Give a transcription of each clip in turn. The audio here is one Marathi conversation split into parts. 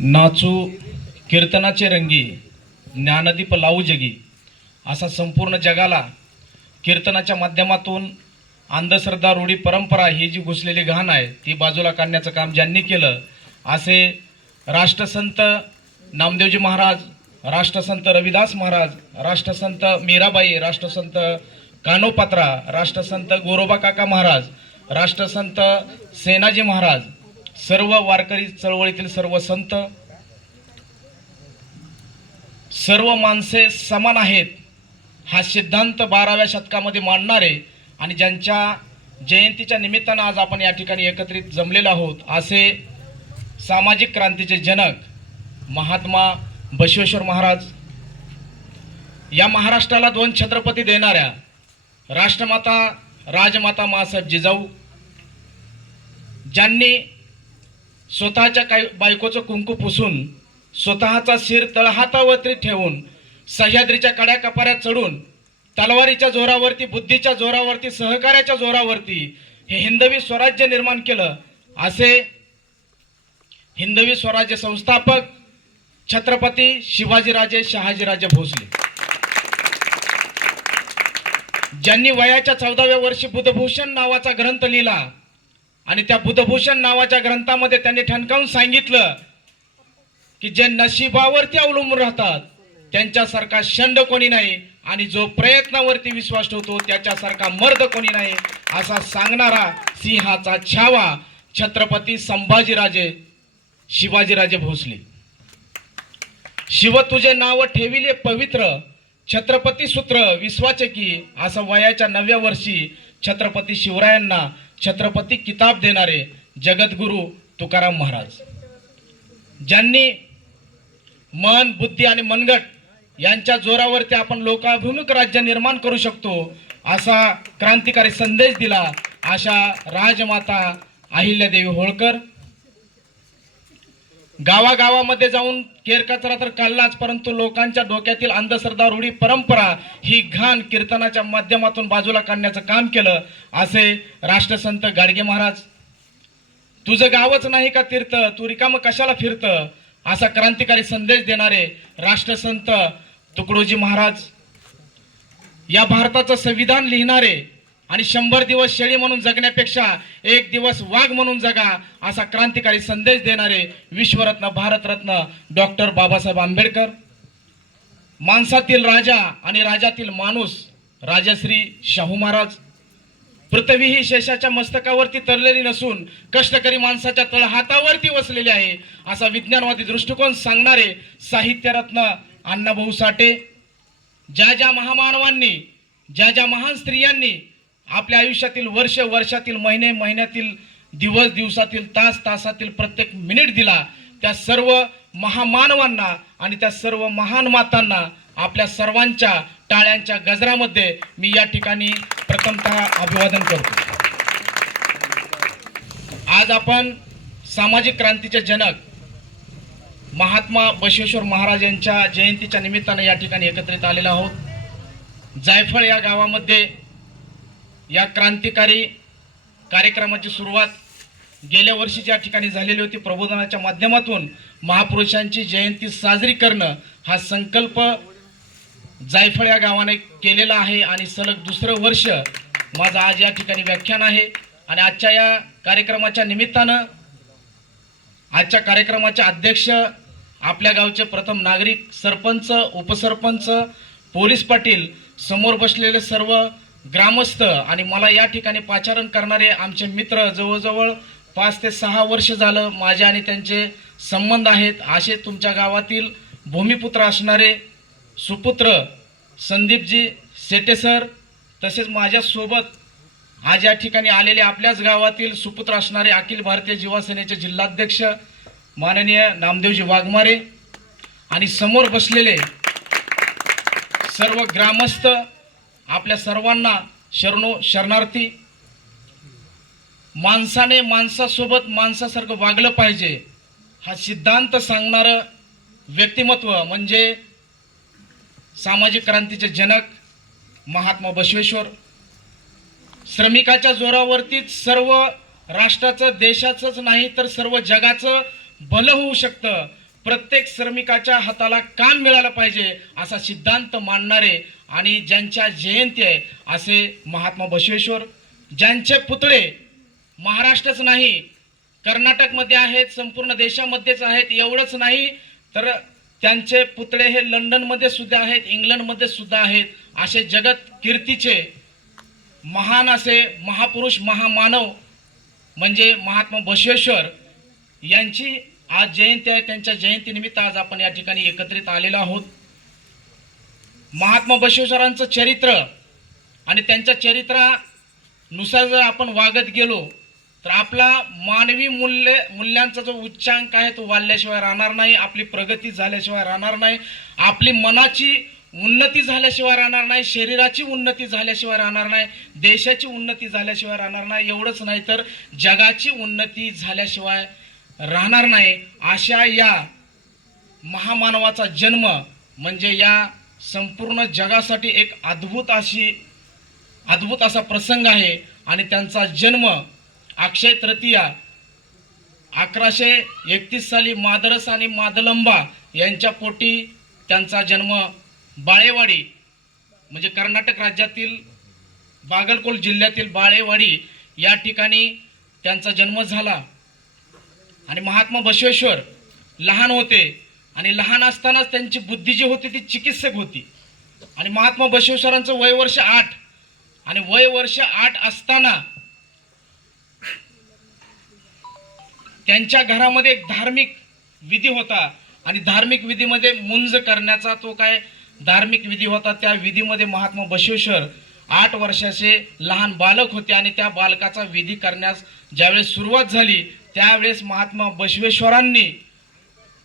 नाचू कीर्तनाचे रंगी ज्ञानदीप लावू जगी असा संपूर्ण जगाला कीर्तनाच्या माध्यमातून अंधश्रद्धा रूढी परंपरा ही जी घुसलेली घाण आहे ती बाजूला काढण्याचं काम ज्यांनी केलं असे राष्ट्रसंत नामदेवजी महाराज, राष्ट्रसंत रविदास महाराज, राष्ट्रसंत मीराबाई, राष्ट्रसंत कानोपात्रा, राष्ट्रसंत गोरोबा काका महाराज, राष्ट्रसंत सेनाजी महाराज, सर्व वारकरी चळवळीतील सर्व संत, सर्व माणसे समान आहेत हा सिद्धांत 12व्या शतकामध्ये मांडणारे आणि ज्यांच्या जयंतीच्या निमित्तानं आज आपण या ठिकाणी एकत्रित जमलेलो आहोत असे सामाजिक क्रांतीचे जनक महात्मा बसवेश्वर महाराज, या महाराष्ट्राला 2 छत्रपती देणाऱ्या राष्ट्रमाता राजमाता माँसाहेब जिजाऊ, ज्यांनी स्वतःच्या बायकोचं कुंकू पुसून स्वतःचा शिर तळहातावरती ठेवून सह्याद्रीच्या कड्या कपाऱ्यात चढून तलवारीच्या जोरावरती, बुद्धीच्या जोरावरती, सहकार्याच्या जोरावरती हे हिंदवी स्वराज्य निर्माण केलं असे हिंदवी स्वराज्य संस्थापक छत्रपती शिवाजीराजे शहाजीराजे भोसले, ज्यांनी वयाच्या 14व्या वर्षी बुधभूषण नावाचा ग्रंथ लिहिला आणि त्या बुधभूषण नावाच्या ग्रंथामध्ये त्यांनी ठणकावून सांगितलं की जे नशिबावरती अवलंबून राहतात त्यांच्यासारखा शंड कोणी नाही आणि जो प्रयत्नावरती विश्वास ठेवतो त्याच्यासारखा मर्द कोणी नाही असा सांगणारा सिंहाचा छावा छत्रपती संभाजीराजे शिवाजीराजे भोसले. शिव तुझे नाव ठेविले पवित्र छत्रपती सूत्र विश्वाचे की असं वयाच्या 9व्या वर्षी छत्रपती शिवरायांना छत्रपती किताब देणारे जगद्गुरु तुकाराम महाराज, ज्यांनी मन, बुद्धी आणि मनगट यांच्या जोरावरती आपण लोकाभिमुख राज्य निर्माण करू शकतो असा क्रांतिकारी संदेश दिला अशा राजमाता अहिल्यादेवी होळकर गावागावामध्ये जाऊन केरकचरा तर काढलाच, परंतु लोकांच्या डोक्यातील अंधश्रद्धा रूढी परंपरा ही घाण कीर्तनाच्या माध्यमातून बाजूला काढण्याचं काम केलं असे राष्ट्रसंत गाडगे महाराज, तुझं गावच नाही का तीर्थ, तू रिकाम कशाला फिरत असा क्रांतिकारी संदेश देणारे राष्ट्रसंत तुकडोजी महाराज, या भारताचं संविधान लिहिणारे आणि 100 दिवस शेळी म्हणून जगण्यापेक्षा 1 दिवस वाघ म्हणून जगा असा क्रांतिकारी संदेश देणारे विश्वरत्न भारतरत्न डॉक्टर बाबासाहेब आंबेडकर, माणसातील राजा आणि राजातील माणूस राजश्री शाहू महाराज, पृथ्वी ही शेषाच्या मस्तकावरती तरलेली नसून कष्टकरी माणसाच्या तळहातावरती वसलेली आहे असा विज्ञानवादी दृष्टिकोन सांगणारे साहित्यरत्न अण्णाभाऊ साठे, ज्या ज्या महामानवांनी, ज्या ज्या महान स्त्रियांनी आपल्या आयुष्यातील वर्ष, वर्षातील महिने, महिन्यातील दिवस, दिवसातील तास, तासातील प्रत्येक मिनिट दिला त्या सर्व महामानवांना आणि त्या सर्व महान मातांना आपल्या सर्वांच्या टाळ्यांच्या गजरामध्ये मी या ठिकाणी प्रथमतः अभिवादन करतो. आज आपण सामाजिक क्रांतीचे जनक महात्मा बसवेश्वर महाराज यांच्या जयंतीच्या निमित्ताने या ठिकाणी एकत्रित आलेलो आहोत. जायफळ या गावामध्ये या क्रांतिकारी कार्यक्रमाची सुरुवात गेल्या वर्षी ज्या ठिकाणी झालेली होती, प्रबोधनाच्या माध्यमातून महापुरुषांची जयंती साजरी करणं हा संकल्प जायफळ या गावाने केलेला आहे आणि सलग 2रं वर्ष माझं आज या ठिकाणी व्याख्यान आहे. आणि आजच्या या कार्यक्रमाच्या निमित्तानं आजच्या कार्यक्रमाचे अध्यक्ष आपल्या गावचे प्रथम नागरिक, सरपंच, उपसरपंच, पोलीस पाटील, समोर बसलेले सर्व ग्रामस्थ आणि मला या ठिकाणी पाचारण करणारे आमचे मित्र, जवळजवळ 5 ते 6 वर्ष झालं माझे आणि त्यांचे संबंध आहेत असे तुमच्या गावातील भूमिपुत्र असणारे सुपुत्र संदीपजी सेटे सर, तसेच माझ्यासोबत आज या ठिकाणी आलेले आपल्याच गावातील सुपुत्र असणारे अखिल भारतीय युवा सेनेचे जिल्हाध्यक्ष माननीय नामदेवजी वाघमारे आणि समोर बसलेले सर्व ग्रामस्थ, आपल्या सर्वांना शरणार्थी. माणसाने माणसासोबत माणसासारखं वागलं पाहिजे हा सिद्धांत सांगणारं व्यक्तिमत्व म्हणजे सामाजिक क्रांतीचे जनक महात्मा बसवेश्वर. श्रमिकाच्या जोरावरतीच सर्व राष्ट्राचं, देशाचंच नाही तर सर्व जगाचं भलं होऊ शकतं. प्रत्येक श्रमिकाच्या हाताला काम मिळालं पाहिजे असा सिद्धांत मांडणारे आणि ज्यांच्या जयंती आहे असे महात्मा बसवेश्वर, ज्यांचे पुतळे महाराष्ट्रच नाही कर्नाटकमध्ये आहेत, संपूर्ण देशामध्येच आहेत. एवढंच नाही तर त्यांचे पुतळे हे लंडनमध्ये सुद्धा आहेत, इंग्लंडमध्ये सुद्धा आहेत. असे जगत कीर्तीचे महान असे महापुरुष महामानव म्हणजे महात्मा बसवेश्वर यांची आज जयंती आहे. त्यांच्या जयंतीनिमित्त आज आपण या ठिकाणी एकत्रित आलेलो आहोत. महात्मा बसवेश्वरांचं चरित्र आणि त्यांच्या चरित्रानुसार जर आपण वागत गेलो तर आपला मानवी मूल्यांचा जो उच्चांक आहे तो वाढल्याशिवाय राहणार नाही, आपली प्रगती झाल्याशिवाय राहणार नाही, आपली मनाची उन्नती झाल्याशिवाय राहणार नाही, शरीराची उन्नती झाल्याशिवाय राहणार नाही, देशाची उन्नती झाल्याशिवाय राहणार नाही. एवढंच नाही तर जगाची उन्नती झाल्याशिवाय राहणार नाही. अशा या महामानवाचा जन्म म्हणजे या संपूर्ण जगासाठी एक अद्भुत असा प्रसंग आहे. आणि त्यांचा जन्म अक्षय तृतीया 1131 साली मादरस आणि मादलंबा यांच्या पोटी त्यांचा जन्म बाळेवाडी म्हणजे कर्नाटक राज्यातील बागलकोट जिल्ह्यातील बाळेवाडी या ठिकाणी त्यांचा जन्म झाला. आणि महात्मा बसवेश्वर लहान होते आणि लहान असतानाच त्यांची बुद्धी जी होती ती चिकित्सक होती. आणि महात्मा बसवेश्वरांचं वय वर्ष 8 आणि वय वर्ष 8 असताना त्यांच्या घरामध्ये एक धार्मिक विधी होता आणि धार्मिक विधीमध्ये मुंज करण्याचा तो काय धार्मिक विधी होता. त्या विधीमध्ये महात्मा बसवेश्वर 8 वर्षाचे लहान बालक होते आणि त्या बालकाचा विधी करण्यास ज्यावेळेस सुरुवात झाली त्यावेळेस महात्मा बसवेश्वरांनी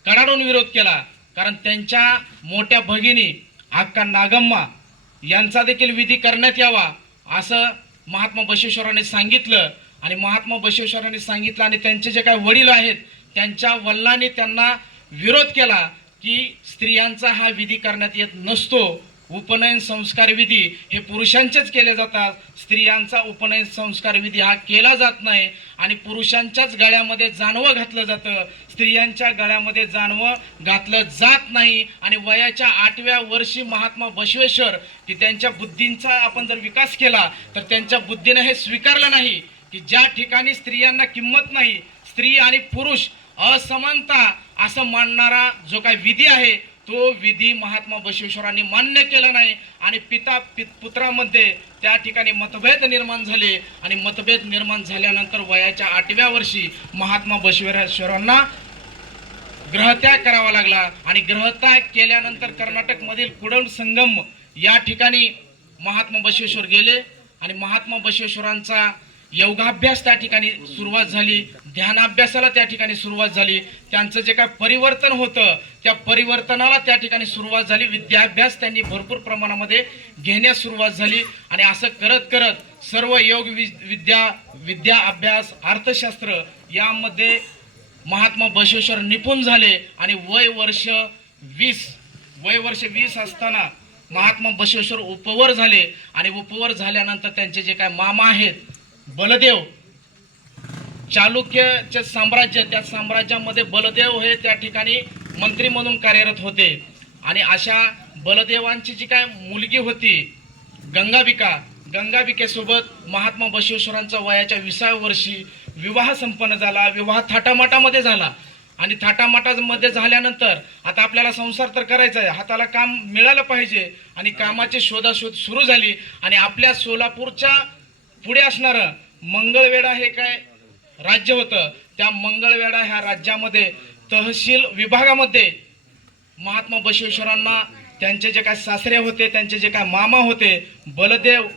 कडाडून विरोध केला. कारण त्यांच्या मोठ्या भगिनी अक्का नागम्मा यांचा देखील विधी करण्यात यावा असं महात्मा बसवेश्वरांनी सांगितलं. आणि महात्मा बसवेश्वरांनी सांगितलं आणि त्यांचे जे काही वडील आहेत त्यांच्या वडिलांनी त्यांना विरोध केला की स्त्रियांचा हा विधी करण्यात येत नसतो. उपनयन संस्कार विधी हे पुरुषांचेच केले जातात, स्त्रियांचा उपनयन संस्कार विधी हा केला जात नाही. आणि पुरुषांच्याच गळ्यामध्ये जानवं घातलं जातं, स्त्रियांच्या गळ्यामध्ये जानवं घातलं जात नाही. आणि वयाच्या 8व्या वर्षी महात्मा बसवेश्वर की त्यांच्या बुद्धींचा आपण जर विकास केला तर त्यांच्या बुद्धीने हे स्वीकारलं नाही की ज्या ठिकाणी स्त्रियांना किंमत नाही, स्त्री आणि पुरुष असमानता असं मानणारा जो काही विधी आहे तो विधी महात्मा बसवेश्वरांनी मान्य केला नाही. आणि पुत्रामध्ये त्या ठिकाणी मतभेद निर्माण झाले आणि मतभेद निर्माण झाल्यानंतर वयाच्या 8व्या वर्षी महात्मा बसवेश्वरांना ग्रहत्याग करावा लागला. आणि ग्रहत्याग केल्यानंतर कर्नाटकमधील कुडल संगम या ठिकाणी महात्मा बसवेश्वर गेले आणि महात्मा बसवेश्वरांचा योगाभ्यास त्या ठिकाणी सुरुवात झाली, ध्यानाभ्यासाला त्या ठिकाणी सुरुवात झाली. त्यांचं जे काय परिवर्तन होतं त्या परिवर्तनाला त्या ठिकाणी सुरुवात झाली. विद्याभ्यास त्यांनी भरपूर प्रमाणामध्ये घेण्यास सुरुवात झाली. आणि असं करत करत सर्व योग विद्या अभ्यास अर्थशास्त्र यामध्ये महात्मा बसवेश्वर निपुण झाले. आणि वय वर्ष 20 असताना महात्मा बसवेश्वर उपवर झाले. आणि उपवर झाल्यानंतर त्यांचे जे काय मामा आहेत बलदेव, चालुक्यचे साम्राज्य, त्या साम्राज्यामध्ये बलदेव हे त्या ठिकाणी मंत्री म्हणून कार्यरत होते. आणि अशा बलदेवांची जी काय मुलगी होती गंगाबिकेसोबत महात्मा बसवेश्वरांचा वयाच्या 20व्या वर्षी विवाह संपन्न झाला. विवाह थाटामाटामध्ये झाला. आणि थाटामाटामध्ये झाल्यानंतर आता आपल्याला संसार तर करायचा आहे, हाताला काम मिळालं पाहिजे आणि कामाची शोधाशोध सुरू झाली. आणि आपल्या सोलापूरच्या पुढे असणारं मंगळवेढा हे काय राज्य होतं, त्या मंगळवेढा ह्या राज्यामध्ये तहसील विभागामध्ये महात्मा बसवेश्वरांना त्यांचे जे काय सासरे होते, त्यांचे जे काय मामा होते बलदेव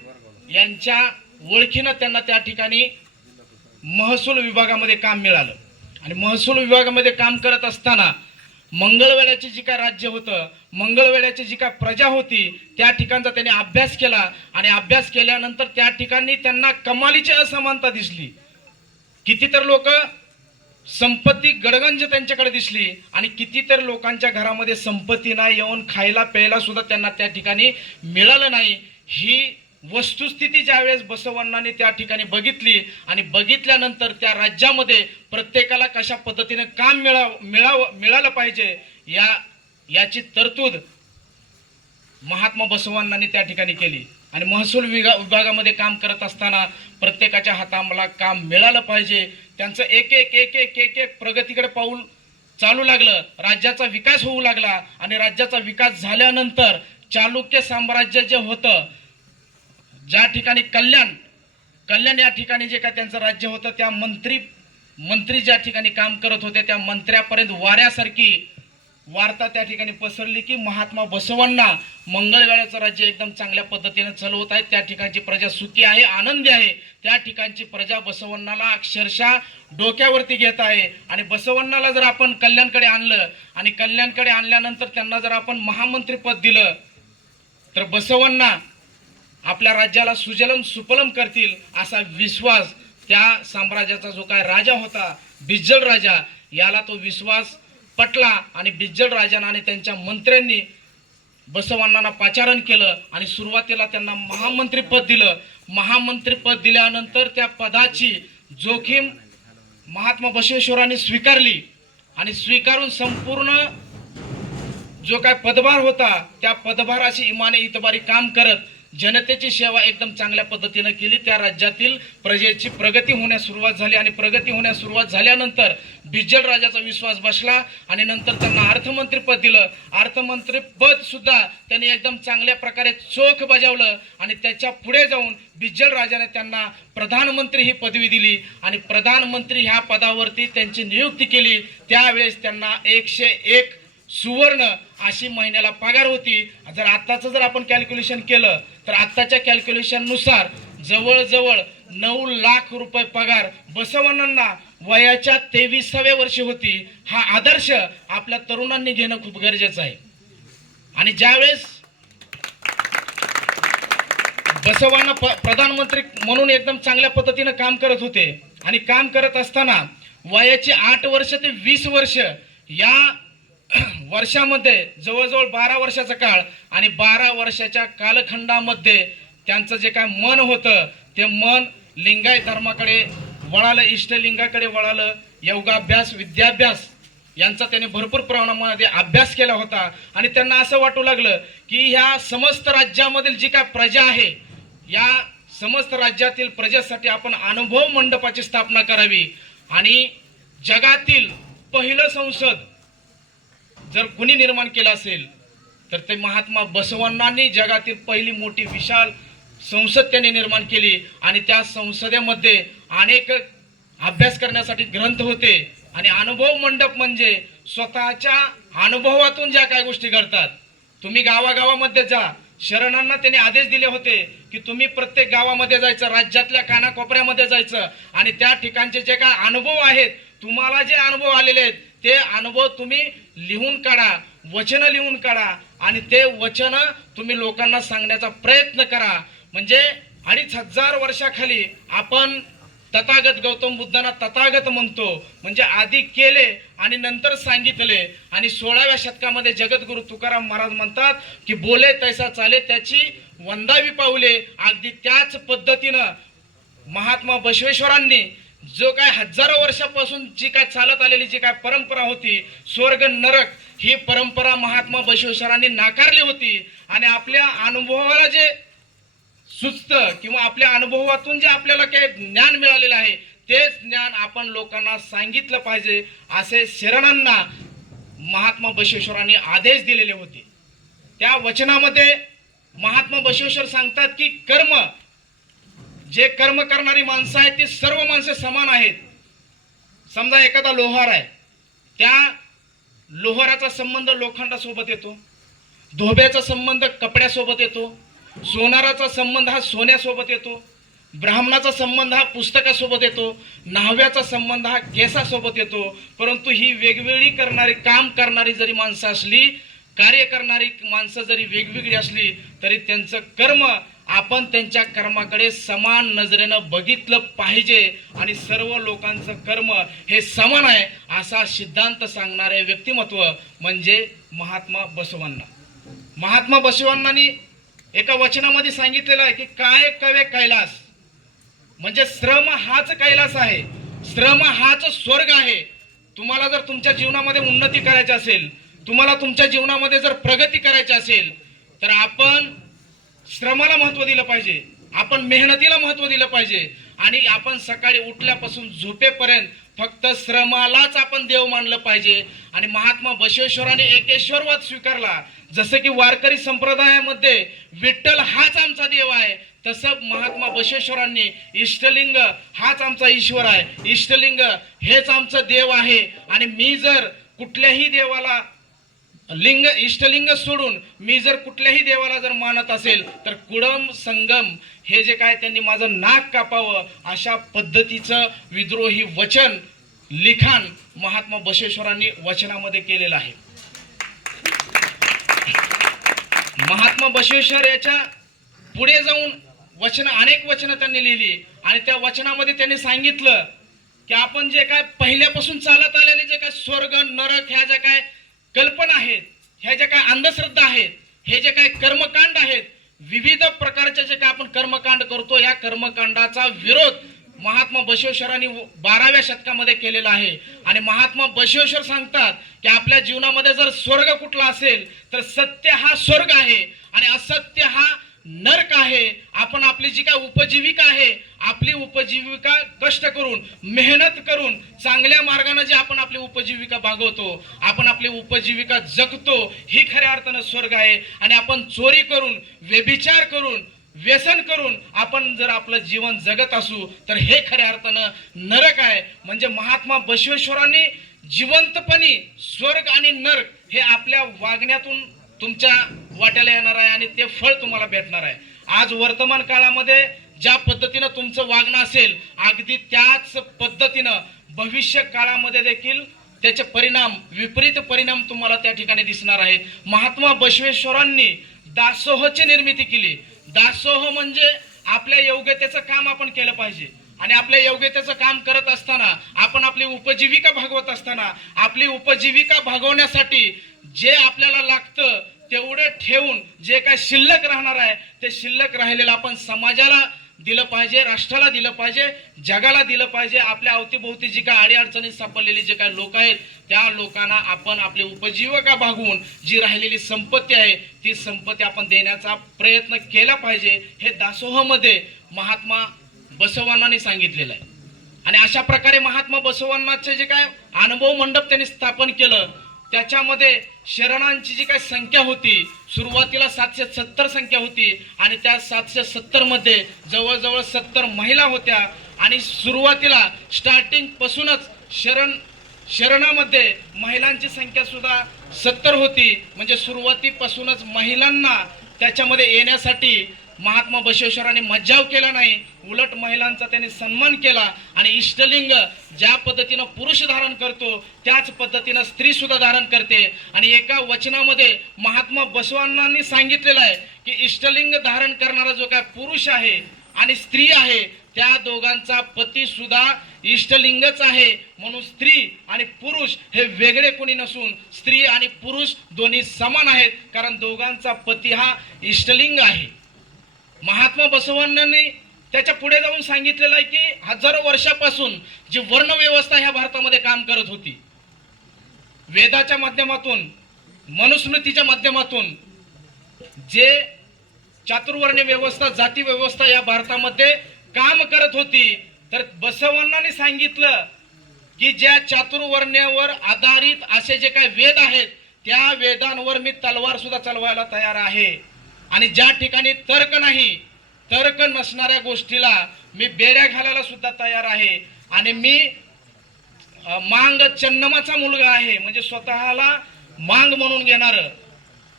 यांच्या ओळखीनं त्यांना त्या ठिकाणी महसूल विभागामध्ये काम मिळालं. आणि महसूल विभागामध्ये काम करत असताना मंगळवेढ्याचे जी काय राज्य होतं, मंगळवेढ्याची जी काय प्रजा होती त्या ठिकाणचा त्यांनी अभ्यास केला. आणि अभ्यास केल्यानंतर त्या ठिकाणी त्यांना कमालीची असमानता दिसली. कितीतर लोक संपत्ती गडगंज त्यांच्याकडे दिसली आणि कितीतर लोकांच्या घरामध्ये संपत्ती नाही, येऊन खायला प्यायला सुद्धा त्यांना त्या ठिकाणी मिळालं नाही. ही वस्तुस्थिती ज्यावेळेस बसवण्णांनी त्या ठिकाणी बघितली आणि बघितल्यानंतर त्या राज्यामध्ये प्रत्येकाला कशा पद्धतीने काम मिळालं पाहिजे याची तरतूद महात्मा बसवण्णांनी त्या ठिकाणी केली. आणि महसूल विभागामध्ये काम करत असताना प्रत्येकाच्या हाताला काम मिळालं पाहिजे. त्यांचं एक एक एक एक एक एक प्रगतीकडे पाऊल चालू लागलं. राज्याचा विकास होऊ लागला आणि राज्याचा विकास झाल्यानंतर चालुक्य साम्राज्य जे होतं, ज्या ठिकाणी कल्याण या ठिकाणी जे काय त्यांचं राज्य होतं, त्या मंत्री ज्या ठिकाणी काम करत होते त्या मंत्र्यापर्यंत वाऱ्यासारखी वार्ता त्या ठिकाणी पसरली की महात्मा बसवण्णा मंगळवेळाचं राज्य एकदम चांगल्या पद्धतीने चालवत आहेत. त्या ठिकाणची प्रजा सुखी आहे, आनंदी आहे. त्या ठिकाणची प्रजा बसवण्णाला अक्षरशः डोक्यावरती घेत आहे. आणि बसवण्णाला जर आपण कल्याणकडे आणलं आणि कल्याणकडे आणल्यानंतर त्यांना जर आपण महामंत्रीपद दिलं तर बसवण्णा आपल्या राज्याला सुजलम सुफलम करतील असा विश्वास त्या साम्राज्याचा जो काय राजा होता बिज्जल राजा, याला तो विश्वास पटला आणि बिज्जल राजांना आणि त्यांच्या मंत्र्यांनी बसवण्णांना पाचारण केलं आणि सुरुवातीला त्यांना महामंत्रीपद दिलं. महामंत्रीपद दिल्यानंतर त्या पदाची जोखीम महात्मा बसवेश्वरांनी स्वीकारली आणि स्वीकारून संपूर्ण जो काय पदभार होता त्या पदभाराची इमाने इतबारी काम करत जनतेची सेवा एकदम चांगल्या पद्धतीने केली. त्या राज्यातील प्रजेची प्रगती होण्यास सुरुवात झाली आणि प्रगती होण्यास सुरुवात झाल्यानंतर बिज्जल राजाचा विश्वास बसला आणि नंतर त्यांना अर्थमंत्रीपद दिलं. अर्थमंत्रीपद सुद्धा त्यांनी एकदम चांगल्या प्रकारे चोख बजावलं आणि त्याच्या पुढे जाऊन बिज्जल राजाने त्यांना प्रधानमंत्री ही पदवी दिली आणि प्रधानमंत्री ह्या पदावरती त्यांची नियुक्ती केली. त्यावेळेस त्यांना 101 सुवर्ण अशी महिन्याला पगार होती. जर आत्ताचं जर आपण कॅल्क्युलेशन केलं तर आत्ताच्या कॅल्क्युलेशननुसार जवळजवळ 9 लाख रुपये पगार बसवण्णांना वयाच्या 23व्या वर्षी होती. हा आदर्श आपल्या तरुणांनी घेणं खूप गरजेचं आहे. आणि ज्यावेळेस बसवण्णा प्रधानमंत्री म्हणून एकदम चांगल्या पद्धतीने काम करत होते आणि काम करत असताना वयाची 8 वर्ष ते 20 वर्ष या वर्षामध्ये जवळजवळ 12 वर्षाचा काळ आणि 12 वर्षाच्या कालखंडामध्ये त्यांचं जे काय मन होतं ते मन लिंगायत धर्माकडे वळालं, इष्टलिंगाकडे वळालं. योगाभ्यास, विद्याभ्यास यांचा त्यांनी भरपूर प्रमाणामध्ये अभ्यास केला होता आणि त्यांना असं वाटू लागलं की ह्या समस्त राज्यामधील जी काय प्रजा आहे या समस्त राज्यातील प्रजेसाठी आपण अनुभव मंडपाची स्थापना करावी आणि जगातील पहिलं संसद जर कुणी निर्माण केलं असेल तर ते महात्मा बसवण्णांनी जगातील पहिली मोठी विशाल संसद त्यांनी निर्माण केली. आणि त्या संसदेमध्ये अनेक अभ्यास करण्यासाठी ग्रंथ होते आणि अनुभव मंडप म्हणजे स्वतःच्या अनुभवातून ज्या काही गोष्टी घडतात. तुम्ही गावागावामध्ये जा, शरणांना त्यांनी आदेश दिले होते की तुम्ही प्रत्येक गावामध्ये जायचं, राज्यातल्या कानाकोपऱ्यामध्ये जायचं आणि त्या ठिकाणचे जे काय अनुभव आहेत, तुम्हाला जे अनुभव आलेले आहेत ते अनुभव तुम्ही लिहून काढा, वचन लिहून काढा आणि ते वचन तुम्ही लोकांना सांगण्याचा प्रयत्न करा. म्हणजे 2500 वर्षाखाली आपण तथागत गौतम बुद्धांना तथागत म्हणतो, म्हणजे आधी केले आणि नंतर सांगितले. आणि 16व्या शतकामध्ये जगद्गुरु तुकाराम महाराज म्हणतात की बोले तैसा चाले त्याची वंदावी पाऊले. अगदी त्याच पद्धतीनं महात्मा बसवेश्वरांनी जो काय हजारो वर्षापासून जी काय चालत आलेली जी काय परंपरा होती, स्वर्ग नरक, ही परंपरा महात्मा बसवेश्वरांनी नाकारली होती. आणि आपल्या अनुभवाला जे सुचतं किंवा आपल्या अनुभवातून जे आपल्याला काही ज्ञान मिळालेलं आहे तेच ज्ञान आपण लोकांना सांगितलं पाहिजे असे शरणांना महात्मा बसवेश्वरांनी आदेश दिलेले होते. त्या वचनामध्ये महात्मा बसवेश्वर सांगतात की कर्म, जे कर्म करणारी माणसं आहेत ती सर्व माणसं समान आहेत. समजा एखादा लोहार आहे, त्या लोहाराचा संबंध लोखंडासोबत येतो, धोब्याचा संबंध कपड्यासोबत येतो, सोनाराचा संबंध हा सोन्यासोबत येतो, ब्राह्मणाचा संबंध हा पुस्तकासोबत येतो, न्हाव्याचा संबंध हा केसासोबत येतो. परंतु ही वेगवेगळी करणारी, काम करणारी जरी माणसं असली, कार्य करणारी माणसं जरी वेगवेगळी असली तरी त्यांचं कर्म आपण त्यांच्या कर्माकडे समान नजरेनं बघितलं पाहिजे आणि सर्व लोकांचं कर्म हे समान आहे असा सिद्धांत सांगणारे व्यक्तिमत्व म्हणजे महात्मा बसवण्णा. महात्मा बसवण्णांनी एका वचनामध्ये सांगितलेलं आहे की काय कवे कैलास, म्हणजे श्रम हाच कैलास आहे, श्रम हाच स्वर्ग आहे. तुम्हाला जर तुमच्या जीवनामध्ये उन्नती करायची असेल, तुम्हाला तुमच्या जीवनामध्ये जर प्रगती करायची असेल, तर आपण श्रमाला महत्व दिलं पाहिजे, आपण मेहनतीला महत्व दिलं पाहिजे. आणि आपण सकाळी उठल्यापासून झोपेपर्यंत फक्त श्रमालाच आपण देव मानलं पाहिजे. आणि महात्मा बसवेश्वरांनी एकेश्वरवाद स्वीकारला. जसं की वारकरी संप्रदायामध्ये विठ्ठल हाच आमचा देव आहे, तसं महात्मा बसवेश्वरांनी इष्टलिंग हाच आमचा ईश्वर आहे, इष्टलिंग हेच आमचं देव आहे. आणि मी जर कुठल्याही देवाला लिंग इष्टलिंग सोडून मी जर कुठल्याही देवाला जर मानत असेल तर कुडम संगम हे जे काय त्यांनी माझं नाक कापावं अशा पद्धतीचं विद्रोही वचन लिखाण महात्मा बसवेश्वरांनी वचनामध्ये केलेलं आहे. महात्मा बसवेश्वर याच्या पुढे जाऊन अनेक वचनं त्यांनी लिहिली आणि त्या वचनामध्ये त्यांनी सांगितलं की आपण जे काय पहिल्यापासून चालत आलेले जे काय स्वर्ग नरक ह्या ज्या काय कल्पना आहेत, ह्या ज्या काय अंधश्रद्धा आहेत, हे जे काय कर्मकांड आहेत, विविध प्रकारचे जे काय आपण कर्मकांड करतो, या कर्मकांडाचा विरोध महात्मा बसवेश्वरांनी 12व्या शतकामध्ये केलेला आहे. आणि महात्मा बसवेश्वर सांगतात की आपल्या जीवनामध्ये जर स्वर्ग कुठला असेल तर सत्य हा स्वर्ग आहे आणि असत्य हा नरक आहे. आपण आपली जी काय उपजीविका आहे, आपली उपजीविका कष्ट करून मेहनत करून चांगल्या मार्गाने जे आपण आपली उपजीविका भागवतो, आपण आपली उपजीविका जगतो, ही खऱ्या अर्थानं स्वर्ग आहे. आणि आपण चोरी करून व्यभिचार करून व्यसन करून आपण जर आपलं जीवन जगत असू तर हे खऱ्या अर्थानं नरक आहे. म्हणजे महात्मा बसवेश्वरांनी जिवंतपणी स्वर्ग आणि नरक हे आपल्या वागण्यातून तुमच्या वाट्याला येणार आहे आणि ते फळ तुम्हाला भेटणार आहे. आज वर्तमान काळामध्ये ज्या पद्धतीनं तुमचं वागणं असेल, अगदी त्याच पद्धतीनं भविष्य काळामध्ये देखील त्याचे परिणाम, विपरीत परिणाम तुम्हाला त्या ठिकाणी दिसणार आहेत. महात्मा बसवेश्वरांनी दासोहची निर्मिती केली. दासोह म्हणजे आपल्या योग्यतेचं काम आपण केलं पाहिजे आणि आपल्या योग्यतेचं काम करत असताना, आपण आपली उपजीविका भागवत असताना, आपली उपजीविका भागवण्यासाठी जे आपल्याला लागतं तेवढं ठेवून जे काय शिल्लक राहणार आहे ते शिल्लक राहिलेलं आपण समाजाला दिलं पाहिजे, राष्ट्राला दिलं पाहिजे, जगाला दिलं पाहिजे. आपल्या अवतीभोवती जी काय अडीअडचणीत सापडलेली जे काय लोक आहेत त्या लोकांना आपण आपली उपजीविका भागवून जी राहिलेली संपत्ती आहे ती संपत्ती आपण देण्याचा प्रयत्न केला पाहिजे. हे दासोहमध्ये महात्मा बसवांनांनी सांगितलेलं आहे. आणि अशा प्रकारे महात्मा बसवांनाचे जे काय अनुभव मंडप त्यांनी स्थापन केलं, त्याच्यामध्ये शरणांची जी काही संख्या होती, सुरुवातीला 770 संख्या होती आणि त्या 770 मध्ये जवळजवळ 70 महिला होत्या. आणि सुरुवातीला स्टार्टिंग पासूनच शरणामध्ये महिलांची संख्या सुद्धा 70 होती. म्हणजे सुरुवातीपासूनच महिलांना त्याच्यामध्ये येण्यासाठी महात्मा बसवेश्वरांनी मज्जाव केला नाही, उलट महिलांचा त्यांनी सन्मान केला. आणि इष्टलिंग ज्या पद्धतीनं पुरुष धारण करतो त्याच पद्धतीनं स्त्री सुद्धा धारण करते. आणि एका वचनामध्ये महात्मा बसवांनांनी सांगितलेलं आहे की इष्टलिंग धारण करणारा जो काय पुरुष आहे आणि स्त्री आहे त्या दोघांचा पती सुद्धा इष्टलिंगच आहे. म्हणून स्त्री आणि पुरुष हे वेगळे कोणी नसून स्त्री आणि पुरुष दोन्ही समान आहेत, कारण दोघांचा पती हा इष्टलिंग आहे. महात्मा बसवांनी त्याच्या पुढे जाऊन सांगितलेलं आहे की हजारो वर्षापासून जी वर्ण व्यवस्था ह्या भारतामध्ये काम करत होती, वेदाच्या माध्यमातून, मनुस्मृतीच्या माध्यमातून जे चातुर्वर्ण्य व्यवस्था, जाती व्यवस्था या भारतामध्ये काम करत होती, तर बसवांनी सांगितलं की ज्या चातुर्वर्ण्यावर आधारित असे जे काही वेद आहेत त्या वेदांवर मी तलवार सुद्धा चालवायला तयार आहे. आणि ज्या ठिकाणी तर्क नाही, तर्क नसणाऱ्या गोष्टीला मी बेड्या घालायला सुद्धा तयार आहे. आणि मी मांग चन्नमाचा मुलगा आहे, म्हणजे स्वतःला मांग म्हणून घेणार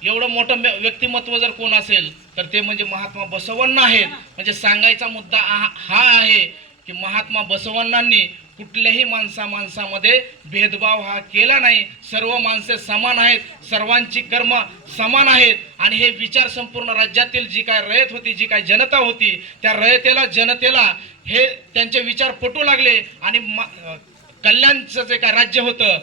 एवढं मोठं व्यक्तिमत्व जर कोण असेल तर ते म्हणजे महात्मा बसवांना आहेत. म्हणजे सांगायचा मुद्दा हा आहे की महात्मा बसवांनांनी कुठल्याही माणसामध्ये भेदभाव हा केला नाही. सर्व माणसे समान आहेत, सर्वांची कर्म समान आहेत. आणि हे विचार संपूर्ण राज्यातील जी काय रयत होती, जी काय जनता होती, त्या रयतेला, जनतेला हे त्यांचे विचार पटू लागले. आणि कल्याणचं जे काय राज्य होतं,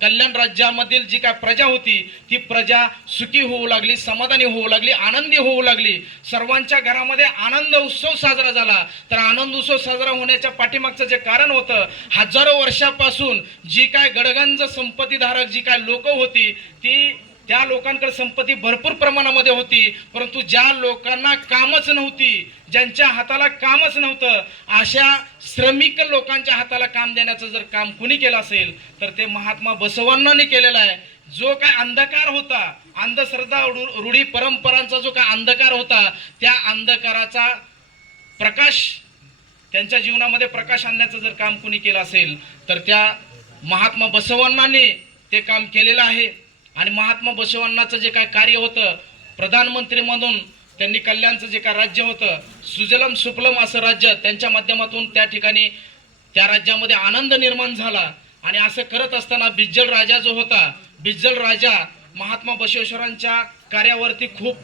कल्याण राज्यामधील जी काय प्रजा होती ती प्रजा सुखी होऊ लागली, समाधानी होऊ लागली, आनंदी होऊ लागली. सर्वांच्या घरामध्ये आनंद उत्सव साजरा झाला. तर आनंद उत्सव साजरा होण्याच्या पाठीमागचं जे कारण होतं, हजारो वर्षापासून जी काय गडगंज संपत्तीधारक जी काय लोक होती ती त्या लोकांकडे संपत्ती भरपूर प्रमाणामध्ये होती, परंतु ज्या लोकांना कामच नव्हती, ज्यांच्या हाताला कामच नव्हतं, अशा श्रमिक लोकांच्या हाताला काम देण्याचं जर काम कुणी केलं असेल तर ते महात्मा बसवांनी केलेलं आहे. जो काय अंधकार होता, अंधश्रद्धा रूढी परंपरांचा जो काय अंधकार होता, त्या अंधकाराचा प्रकाश, त्यांच्या जीवनामध्ये प्रकाश आणण्याचं जर काम कुणी केलं असेल तर त्या महात्मा बसवांनी ते काम केलेलं आहे. आणि महात्मा बसवांनाचं जे काय कार्य होतं, प्रधानमंत्री म्हणून त्यांनी कल्याणचं जे काय राज्य होतं, सुजलम सुफलम असं राज्य, त्यांच्या माध्यमातून त्या ठिकाणी त्या राज्यामध्ये आनंद निर्माण झाला. आणि असं करत असताना बिज्जल राजा जो होता, बिज्जल राजा महात्मा बसवेश्वरांच्या कार्यावरती खूप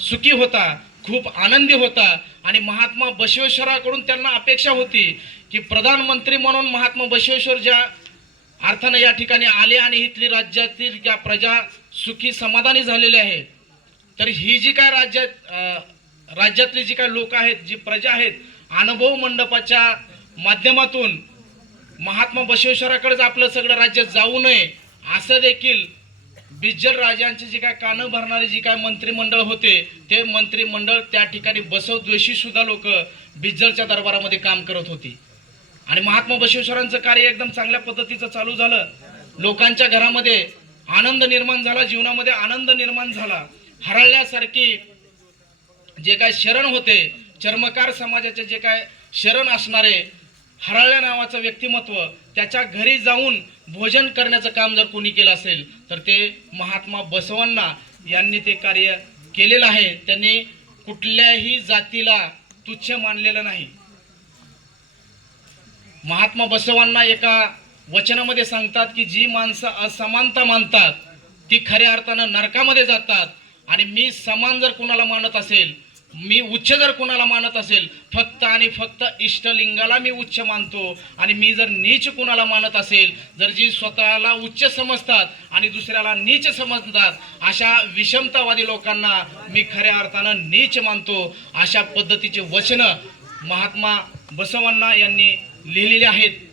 सुखी होता, खूप आनंदी होता. आणि महात्मा बसवेश्वराकडून त्यांना अपेक्षा होती की प्रधानमंत्री म्हणून महात्मा बसवेश्वर ज्या अर्थानं या ठिकाणी आले आणि इथली राज्यातील ज्या प्रजा सुखी समाधानी झालेले आहे, तर ही जी काय राज्यातली जी काय लोक आहेत, जी प्रजा आहेत, अनुभव मंडपाच्या माध्यमातून महात्मा बसवेश्वराकडेच आपलं सगळं राज्य जाऊ नये असं देखील बिज्जल राजांचे जे काय कानं भरणारे जी काय मंत्रिमंडळ होते, ते मंत्रिमंडळ त्या ठिकाणी बसवद्वेषी सुद्धा लोक बिज्जलच्या दरबारामध्ये काम करत होती. आणि महात्मा बसवेश्वरांचं कार्य एकदम चांगल्या पद्धतीचं चालू झालं. लोकांच्या घरामध्ये आनंद निर्माण झाला, जीवनामध्ये आनंद निर्माण झाला. हरळल्यासारखी जे काय शरण होते, चर्मकार समाजाचे जे काय शरण असणारे हरळ्या नावाचं व्यक्तिमत्व, त्याच्या घरी जाऊन भोजन करण्याचं काम जर कोणी केलं असेल तर ते महात्मा बसवांना यांनी ते कार्य केलेलं आहे. त्यांनी कुठल्याही जातीला तुच्छ मानलेलं नाही. महात्मा बसवांना एका वचनामध्ये सांगतात की जी माणसं असमानता मानतात ती खऱ्या अर्थानं नरकामध्ये जातात. आणि मी समान जर कुणाला मानत असेल, मी उच्च जर कुणाला मानत असेल, फक्त आणि फक्त इष्टलिंगाला मी उच्च मानतो. आणि मी जर नीच कुणाला मानत असेल, जर जी स्वतःला उच्च समजतात आणि दुसऱ्याला नीच समजतात, अशा विषमतावादी लोकांना मी खऱ्या अर्थानं नीच मानतो. अशा पद्धतीचे वचनं महात्मा बसवांना यांनी लिहिलेले आहेत.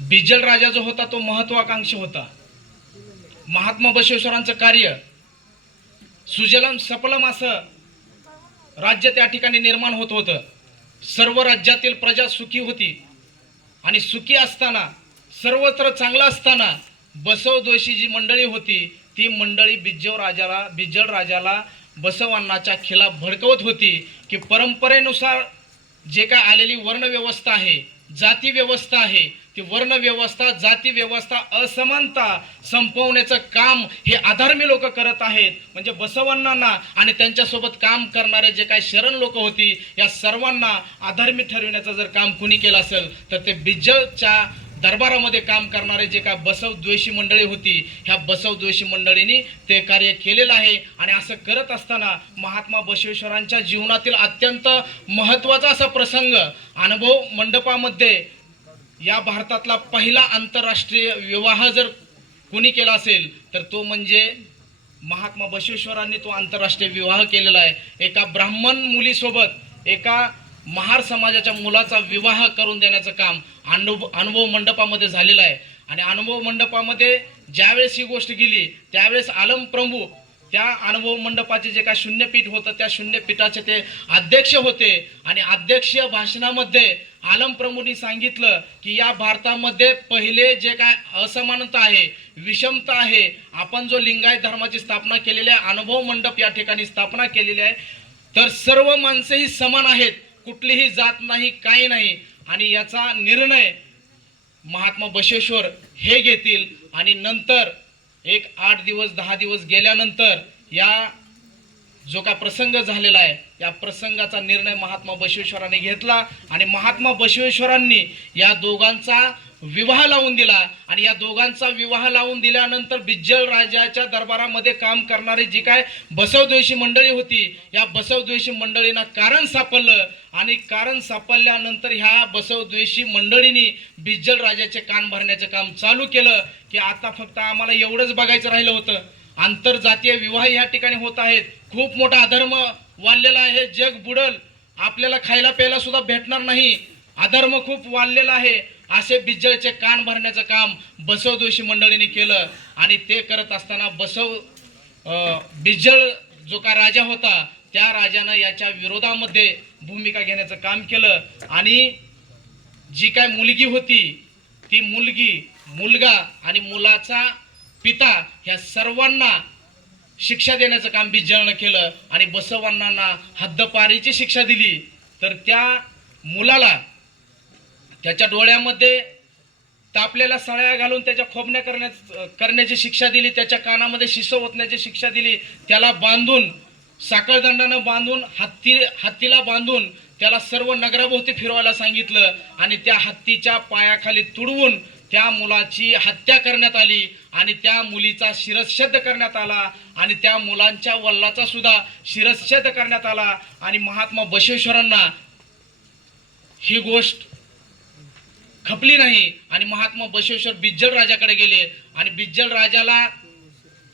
बिज्जल राजा जो होता तो महत्वाकांक्षी होता. महात्मा बसवेश्वरांचं कार्य सुजलम सफलम असं राज्य त्या ठिकाणी निर्माण होत होतं. सर्व राज्यातील प्रजा सुखी होती. आणि सुखी असताना, सर्वत्र चांगलं असताना बसवद्वेषी जी मंडळी होती ती मंडळी बिज्जल राजाला बसवांनाच्या खिलाफ भडकवत होती की परंपरेनुसार जे काय आलेली वर्णव्यवस्था आहे, जाती व्यवस्था आहे, ती वर्ण व्यवस्था, जाती व्यवस्था, असमानता संपवण्याचं काम हे अधर्मी लोक करत आहेत. म्हणजे बसवांना आणि त्यांच्यासोबत काम करणारे जे काही शरण लोक होती, या सर्वांना अधर्मी ठरविण्याचं जर काम कुणी केलं असेल तर ते बिज्जलच्या दरबारामध्ये काम करणारे जे काय बसवद्वेषी मंडळी होती, ह्या बसवद्वेषी मंडळींनी ते कार्य केलेलं आहे. आणि असं करत असताना महात्मा बसवेश्वरांच्या जीवनातील अत्यंत महत्त्वाचा असा प्रसंग, अनुभव मंडपामध्ये या भारतातला पहिला आंतरराष्ट्रीय विवाह जर कोणी केला असेल तर तो म्हणजे महात्मा बसवेश्वरांनी तो आंतरराष्ट्रीय विवाह केलेला आहे. एका ब्राह्मण मुलीसोबत एका महार समाजाच्या मुलाचा विवाह करून देण्याचं काम अनुभव मंडपामध्ये झालेलं आहे. आणि अनुभव मंडपामध्ये ज्यावेळेस ही गोष्ट गेली त्यावेळेस आलम प्रभू त्या अनुभव मंडपाचे जे काय शून्यपीठ होतं त्या शून्यपीठाचे ते अध्यक्ष होते. आणि अध्यक्षीय भाषणामध्ये आलम प्रभूंनी सांगितलं की या भारतामध्ये पहिले जे काय असमानता आहे, विषमता आहे, आपण जो लिंगायत धर्माची स्थापना केलेली आहे, अनुभव मंडप या ठिकाणी स्थापना केलेली आहे, तर सर्व माणसेही समान आहेत, कुठलीही जात नाही, काही नाही. आणि याचा निर्णय महात्मा बसवेश्वर हे घेतील. आणि नंतर एक 8 दिवस 10 दिवस गेल्यानंतर या जो का प्रसंग झालेला आहे, या प्रसंगाचा निर्णय महात्मा बसवेश्वरांनी घेतला. आणि महात्मा बसवेश्वरांनी या दोघांचा विवाह लावून दिला आणि या दोघांचा विवाह लावून दिल्यानंतर बिज्जल राजाच्या दरबारामध्ये काम करणारी जी काय बसवद्वेषी मंडळी होती, या बसवद्वेषी मंडळींना कारण सापडलं आणि कारण सापडल्यानंतर ह्या बसवद्वेषी मंडळींनी बिज्जल राजाचे कान भरण्याचं काम चालू केलं की आता फक्त आम्हाला एवढंच बघायचं राहिलं होतं. आंतरजातीय विवाह या ठिकाणी होत आहेत, खूप मोठा अधर्म वाढलेला आहे, जग बुडल, आपल्याला खायला प्यायला सुद्धा भेटणार नाही, अधर्म खूप वाढलेला आहे, असे बिज्जळचे कान भरण्याचं काम बसवद्वेषी मंडळींनी केलं. आणि ते करत असताना बिज्जळ जो का राजा होता त्या राजानं याच्या विरोधामध्ये भूमिका घेण्याचं काम केलं आणि जी काय मुलगी होती ती मुलगी, मुलगा आणि मुलाचा पिता ह्या सर्वांना शिक्षा देण्याचं काम बिज्जळनं केलं आणि बसवांना हद्दपारीची शिक्षा दिली. तर त्या मुलाला त्याच्या डोळ्यामध्ये तापलेल्या सळ्या घालून त्याच्या खोबण्या करण्याची शिक्षा दिली, त्याच्या कानामध्ये शिस ओतण्याची शिक्षा दिली, त्याला बांधून साखळदंडानं बांधून हत्तीला बांधून त्याला सर्व नगराभोवती फिरवायला सांगितलं आणि त्या हत्तीच्या पायाखाली तुडवून त्या मुलाची हत्या करण्यात आली आणि त्या मुलीचा शिरच्छेद करण्यात आला आणि त्या मुलांच्या वल्लाचा सुद्धा शिरच्छेद करण्यात आला. आणि महात्मा बसवेश्वरांना ही गोष्ट खपली नाही आणि महात्मा बसवेश्वर बिज्जल राजाकडे गेले आणि बिज्जल राजाला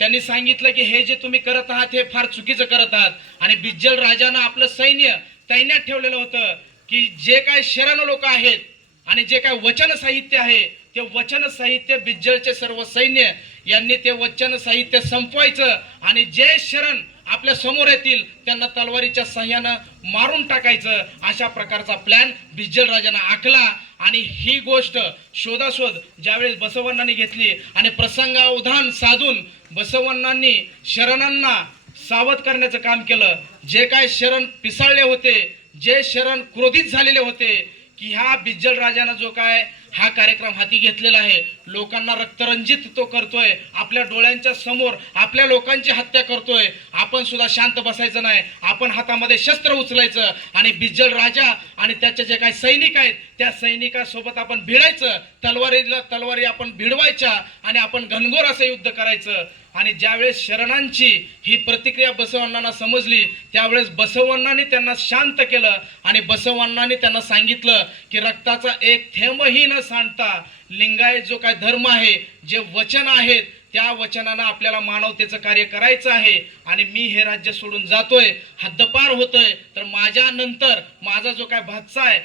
त्यांनी सांगितलं की हे जे तुम्ही करत आहात हे फार चुकीचं करत आहात. आणि बिज्जल राजानं आपलं सैन्य तैनात ठेवलेलं होतं की जे काय शरण लोक आहेत आणि जे काय वचन साहित्य आहे ते वचन साहित्य बिज्जलचे सर्व सैन्य यांनी ते वचन साहित्य संपवायचं आणि जे शरण आपल्या समोर येतील त्यांना तलवारीच्या साह्यानं मारून टाकायचं, अशा प्रकारचा प्लॅन बिज्जल राजानं आखला. आणि ही गोष्ट शोधाशोध ज्यावेळेस बसवण्णांनी घेतली आणि प्रसंगावधान साधून बसवण्णांनी शरणांना सावध करण्याचं काम केलं. जे काय शरण पिसाळले होते, जे शरण क्रोधित झालेले होते की ह्या बिज्जल राजानं जो काय हा कार्यक्रम हाती घेतलेला आहे, लोकांना रक्तरंजित तो करतोय, आपल्या डोळ्यांच्या समोर आपल्या लोकांची हत्या करतोय, आपण सुद्धा शांत बसायचं नाही, आपण हातामध्ये शस्त्र उचलायचं आणि बिज्जल राजा आणि त्याचे जे काही सैनिक आहेत त्या सैनिकांसोबत आपण भिडायचं, तलवारी आपण भिडवायच्या आणि आपण घनघोर असं युद्ध करायचं. आणि ज्यावेळेस शरणांची ही प्रतिक्रिया बसवण्णांना समजली त्यावेळेस बसवण्णांनी त्यांना शांत केलं आणि बसवण्णांनी त्यांना सांगितलं की रक्ताचा एक थेंबही न सांडता लिंगायत जो काय धर्म आहे, जे वचन आहेत त्या वचनानं आपल्याला मानवतेचं कार्य करायचं आहे आणि मी हे राज्य सोडून जातोय, हद्दपार होतोय, तर माझ्या नंतर माझा जो काय भाचा आहे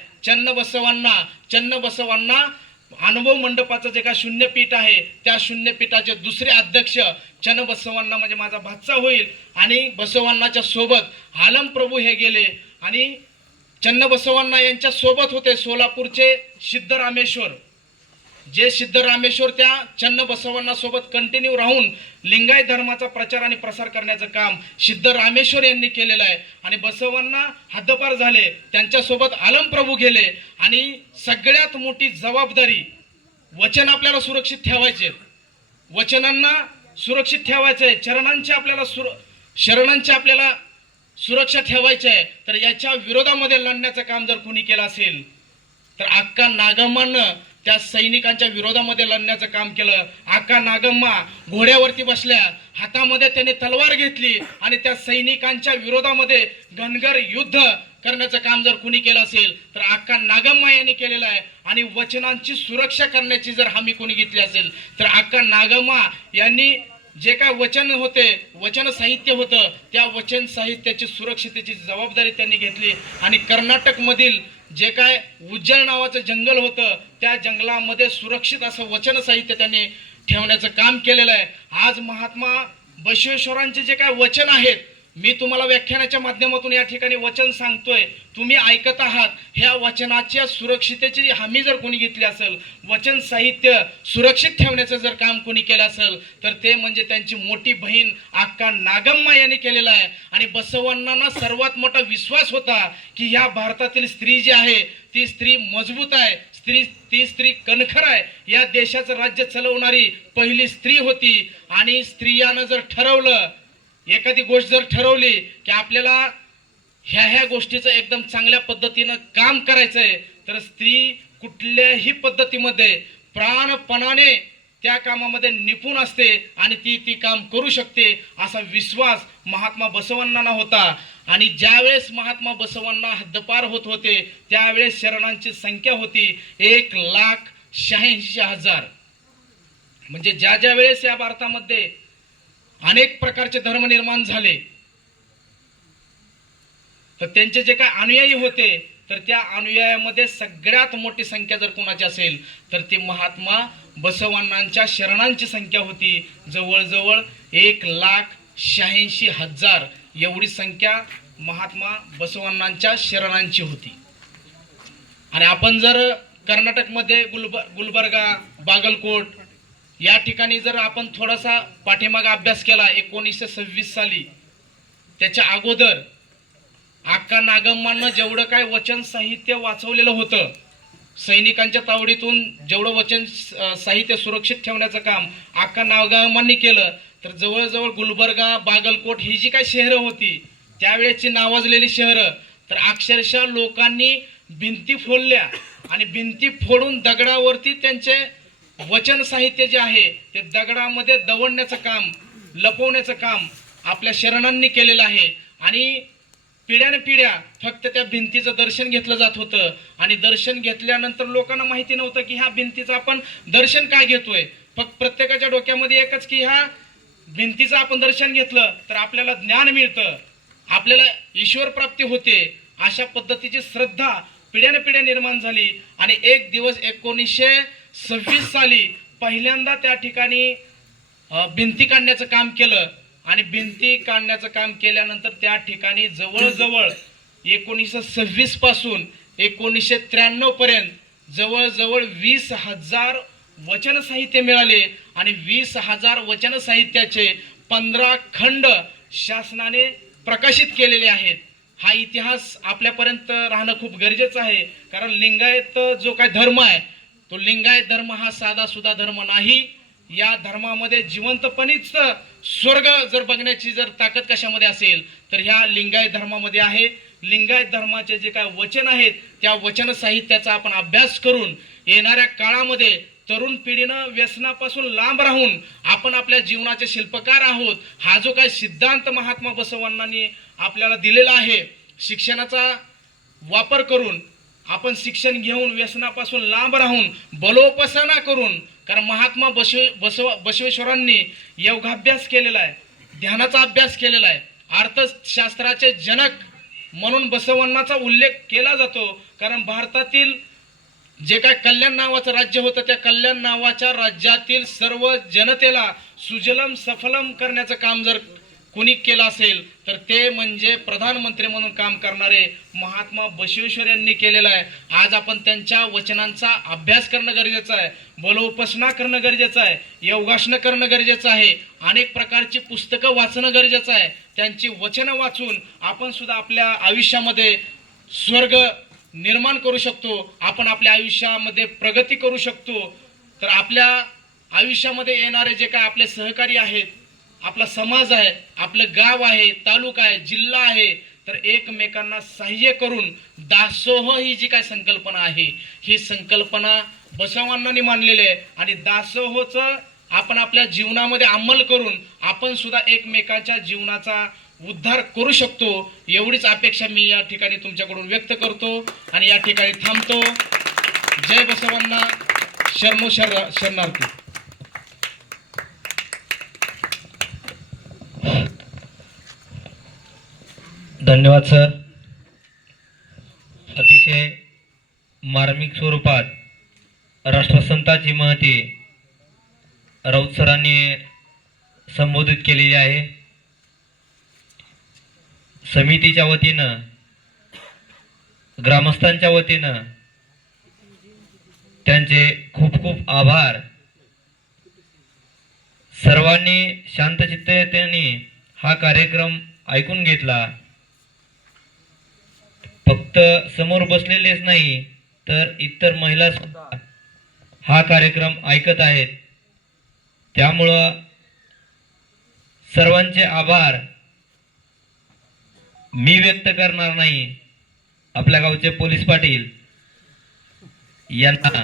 चन्नबसवांना अनुभव मंडपाचं जे काय शून्यपीठ आहे त्या शून्यपीठाचे दुसरे अध्यक्ष चन्नबसवांना म्हणजे माझा भाचा होईल. आणि बसवांनाच्या सोबत आलम प्रभू हे गेले आणि चन्नबसवांना यांच्या सोबत होते सोलापूरचे सिद्धरामेश्वर, जे सिद्धरामेश्वर त्या चन्नबसवांना सोबत कंटिन्यू राहून लिंगायत धर्माचा प्रचार आणि प्रसार करण्याचं काम सिद्धरामेश्वर यांनी केलेलं आहे. आणि बसवांना हद्दपार झाले, त्यांच्यासोबत आलम प्रभू गेले आणि सगळ्यात मोठी जबाबदारी वचन आपल्याला सुरक्षित ठेवायचे, वचनांना सुरक्षित ठेवायचे, शरणांची आपल्याला सुरक्षा ठेवायची आहे. तर याच्या विरोधामध्ये लढण्याचं काम जर कोणी केलं असेल तर अक्का नागम्मानं त्या सैनिकांच्या विरोधामध्ये लढण्याचं काम केलं. अक्का नागम्मा घोड्यावरती बसल्या, हातामध्ये त्याने तलवार घेतली आणि त्या सैनिकांच्या विरोधामध्ये घनगर युद्ध करण्याचं काम जर कुणी केलं असेल तर अक्का नागम्मा यांनी केलेलं आहे. आणि वचनांची सुरक्षा करण्याची जर हमी कोणी घेतली असेल तर अक्का नागम्मा यांनी जे काय वचन होते, वचन साहित्य होतं, त्या वचन साहित्याची सुरक्षितेची जबाबदारी त्यांनी घेतली. आणि कर्नाटक मधील जे काय उज्जैन नावाचं जंगल होतं त्या जंगलामध्ये सुरक्षित असं वचन साहित्य त्यांनी ठेवण्याचं काम केलेलं आहे. आज महात्मा बसवेश्वरांचे जे काय वचन आहेत, मी तुम्हाला व्याख्यानाच्या माध्यमातून या ठिकाणी वचन सांगतोय, तुम्ही ऐकत आहात, ह्या वचनाच्या सुरक्षितेची हमी जर कोणी घेतली असेल, वचन साहित्य सुरक्षित ठेवण्याचं जर काम कोणी केलं असेल तर ते म्हणजे त्यांची मोठी बहीण अक्का नागम्मा यांनी केलेलं आहे. आणि बसवांना सर्वात मोठा विश्वास होता की ह्या भारतातील स्त्री जी आहे ती स्त्री मजबूत आहे, ती स्त्री कणखर आहे, या देशाचं राज्य चालवणारी पहिली स्त्री होती. आणि स्त्रियानं जर ठरवलं, एखादी गोष्ट जर ठरवली की आपल्याला ह्या गोष्टीचं एकदम चांगल्या पद्धतीनं काम करायचंय तर स्त्री कुठल्याही पद्धतीमध्ये प्राणपणाने त्या कामामध्ये निपुण असते आणि ती काम करू शकते असा विश्वास महात्मा बसवांना होता. आणि ज्यावेळेस महात्मा बसवांना हद्दपार होत होते त्यावेळेस शरणांची संख्या होती 1,86,000. म्हणजे ज्या वेळेस या भारतामध्ये अनेक प्रकारचे धर्म निर्माण झाले तर त्यांचे जे काय अनुयायी होते तर त्या अनुयायामध्ये सगळ्यात मोठी संख्या जर कोणाची असेल तर ती महात्मा बसवांनांच्या शरणांची संख्या होती. जवळजवळ 1,86,000 एवढी संख्या महात्मा बसवांनांच्या शरणांची होती. आणि आपण जर कर्नाटकमध्ये गुलबर्गा, बागलकोट या ठिकाणी जर आपण थोडासा पाठीमागे अभ्यास केला 1926 साली, त्याच्या अगोदर अक्का नागम्मानं जेवढं काय वचन साहित्य वाचवलेलं होतं, सैनिकांच्या तावडीतून जेवढं वचन साहित्य सुरक्षित ठेवण्याचं काम अक्का नागम्मांनी केलं, तर जवळजवळ गुलबर्गा, बागलकोट ही जी काही शहरं होती त्यावेळेची नावाजलेली शहरं, तर अक्षरशः लोकांनी भिंती फोडल्या आणि भिंती फोडून दगडावरती त्यांचे वचन साहित्य जे आहे ते दगडामध्ये दवडण्याचं काम, लपवण्याचं काम आपल्या शरणांनी केलेलं आहे. आणि पिढ्यानपिढ्या फक्त त्या भिंतीचं दर्शन घेतलं जात होतं. आणि दर्शन घेतल्यानंतर लोकांना माहिती नव्हतं की ह्या भिंतीचं आपण दर्शन काय घेतोय. फक्त प्रत्येकाच्या डोक्यामध्ये एकच की ह्या भिंतीचं आपण दर्शन घेतलं तर आपल्याला ज्ञान मिळतं, आपल्याला ईश्वर प्राप्ती होते. अशा पद्धतीची श्रद्धा पिढ्यानपिढ्या निर्माण झाली. आणि एक दिवस 1926 साली पहिल्यांदा त्या ठिकाणी भिंती काढण्याचं काम केलं. आणि भिंती काढण्याचं काम केल्यानंतर त्या ठिकाणी जवळजवळ 1926 पासून 1993 पर्यंत जवळजवळ 20,000 वचन साहित्य मिळाले. आणि 20,000 वचन साहित्याचे 15 खंड शासनाने प्रकाशित केलेले आहेत. हा इतिहास आपल्यापर्यंत राहणं खूप गरजेचं आहे. कारण लिंगायत जो काय धर्म आहे तो लिंगायत धर्म हा साधा सुद्धा धर्म नाही. या धर्मामध्ये जिवंतपणीच स्वर्ग जर बघण्याची जर ताकद कशामध्ये असेल तर ह्या लिंगायत धर्मामध्ये आहे. लिंगायत धर्माचे जे काय वचन आहेत त्या वचन साहित्याचा आपण अभ्यास करून येणाऱ्या काळामध्ये तरुण पिढीनं व्यसनापासून लांब राहून आपण आपल्या जीवनाचे शिल्पकार आहोत. हा जो काय सिद्धांत महात्मा बसवांनी आपल्याला दिलेला आहे, शिक्षणाचा वापर करून आपण शिक्षण घेऊन व्यसनापासून लांब राहून बलोपासना करून, कारण महात्मा बसवेश्वरांनी योगाभ्यास केलेला आहे, ध्यानाचा अभ्यास केलेला आहे. अर्थशास्त्राचे जनक म्हणून बसवांनाचा उल्लेख केला जातो. कारण भारतातील जे काय कल्याण नावाचं राज्य होतं त्या कल्याण नावाच्या राज्यातील सर्व जनतेला सुजलम सफलम करण्याचं काम जर कोणी केलं असेल तर ते म्हणजे प्रधानमंत्री म्हणून काम करणारे महात्मा बसवेश्वर यांनी केलेलं आहे. आज आपण त्यांच्या वचनांचा अभ्यास करणं गरजेचं आहे, बलोपासना करणं गरजेचं आहे, योगासनं करणं गरजेचं आहे, अनेक प्रकारची पुस्तकं वाचणं गरजेचं आहे. त्यांची वचनं वाचून आपण सुद्धा आपल्या आयुष्यामध्ये स्वर्ग निर्माण करू शकतो, आपण आपल्या आयुष्यामध्ये प्रगती करू शकतो. तर आपल्या आयुष्यामध्ये येणारे जे काय आपले सहकारी आहेत, आपला समाज आहे, आपलं गाव आहे, तालुका आहे, जिल्हा आहे, तर एकमेकांना सहाय्य करून दासोह ही जी काय संकल्पना आहे ही संकल्पना बसवांनी मांडलेली आहे. आणि दासोहचं आपण आपल्या जीवनामध्ये अंमल करून आपण सुद्धा एकमेकांच्या जीवनाचा उद्धार करू शकतो. एवढीच अपेक्षा मी या ठिकाणी तुमच्याकडून व्यक्त करतो आणि या ठिकाणी थांबतो. जय बसवांना, शरणो शरणार्थी. धन्यवाद सर. अतिशय मार्मिक स्वरूपात राष्ट्रसंताची महती राऊत सरांनी संबोधित केलेली आहे. समितीच्या वतीनं, ग्रामस्थांच्या वतीनं त्यांचे खूप खूप आभार. सर्वांनी शांतचित्तेने हा कार्यक्रम ऐकून घेतला. फक्त समोर बसलेलेच नाही तर इतर महिला सुद्धा हा कार्यक्रम ऐकत आहेत. त्यामुळं सर्वांचे आभार मी व्यक्त करणार नाही, आपल्या गावचे पोलीस पाटील यांना